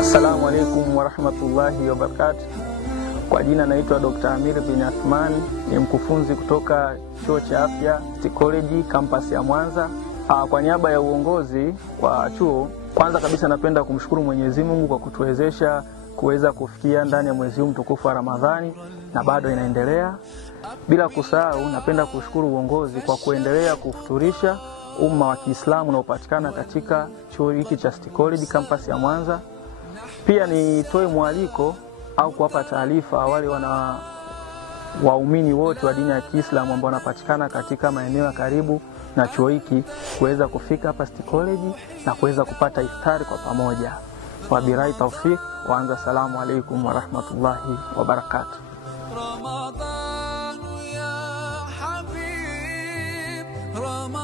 Assalamu alaikum warahmatullahi wabarakatuh. Kwa jina naitwa Dr. Amir bin Athman, ni mkufunzi kutoka Chuo cha Afya St. College campus ya Mwanza. Kwa niaba ya uongozi wa chuo, kwanza kabisa napenda kumshukuru Mwenyezi Mungu kwa kutuwezesha kuweza kufikia ndani ya mwezi mtukufu wa Ramadhani na bado inaendelea. Bila kusahau, napenda kushukuru uongozi kwa kuendelea kufuturisha umma wa Kiislamu unaopatikana katika chuo hiki cha St. College campus ya Mwanza. Pia nitoe mwaliko au kuwapa taarifa wale waumini wote wa dini ya Kiislamu ambao wanapatikana katika maeneo ya karibu na chuo hiki kuweza kufika hapa St. College na kuweza kupata iftari kwa pamoja. Wabirai tawfik wa anza. Salamu alaikum warahmatullahi wabarakatuh. Ramadan ya habib Ramadan.